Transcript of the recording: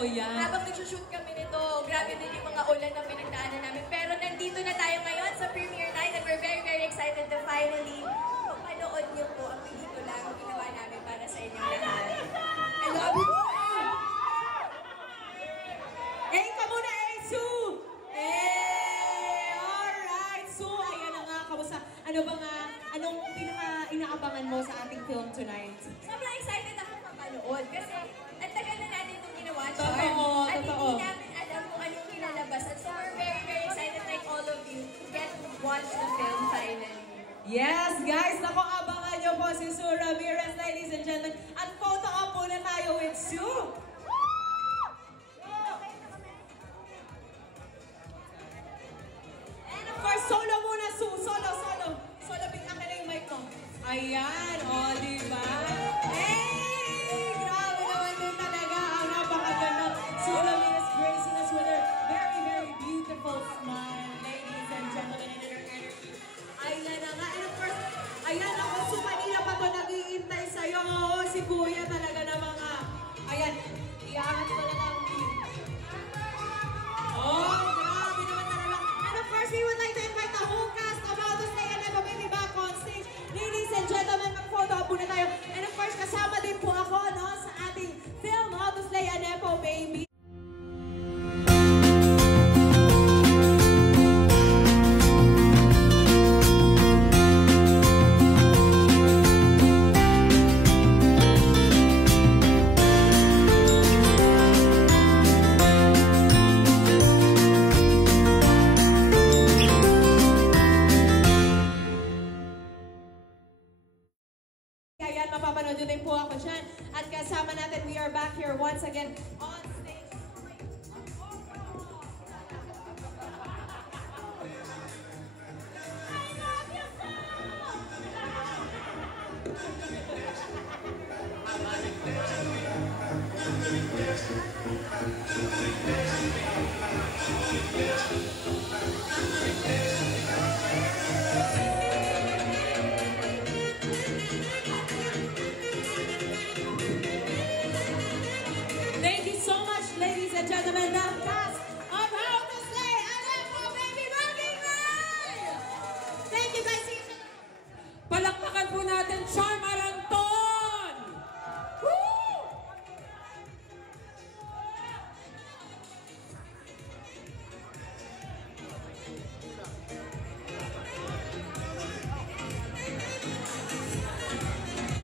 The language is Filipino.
Totoo yan. Habang nagsushoot kami nito, grabe din yung mga ulan na pinagdaanan namin. Pero nandito na tayo ngayon sa premiere night and we're very, very excited to finally panood niyo po ang pelikula ang ginawa namin para sa inyong lahat. I love you! Eh, ka muna, Sue! Alright! Sue, ayan na nga. Kamusta? Ano ba nga? Anong pinaka-inaabangan mo sa ating film tonight? Sobrang excited ako mapanood kasi ang tagal na natin itong ginawa, Totoo, At totoo. hindi namin alam kung anong kinalabas. At so we're very, very excited like all of you to get to watch the film finally. Yes, guys! Naku, abangan nyo po si Sue Ramirez, ladies and gentlemen. At photo op muna tayo with Sue! And of course, solo muna, Sue! Solo! Solo, bigyan ka na yung mic mo. Ayan, o, diba? Hey! Grabe naman din talaga ang napakaganda. Sue Ramirez gracing us with her very, very beautiful smile, ladies and gentlemen, and her energy. Ayan na nga. And of course, ayan ako, Sue, kanina pa to nag-iintay sa'yo. Oo, si Kuya talaga na mga, ayan, iangat ko na lang. Oh, grabe naman talaga. And of course, we would like to invite the whole cast of How to Stay and Never Baby back on stage. Ladies and gentlemen, mag-photo op muna tayo. And of course, kasama din po ako no, sa ating film, How to Slay a Nepo Baby. Ayan, mapapanood din po ako dyan. At kasama natin, we are back here once again on stage. Thank you so much, ladies and gentlemen, the cast of How to Slay a Nepo Baby Working Man! Thank you guys. Palakpakan po natin, Charm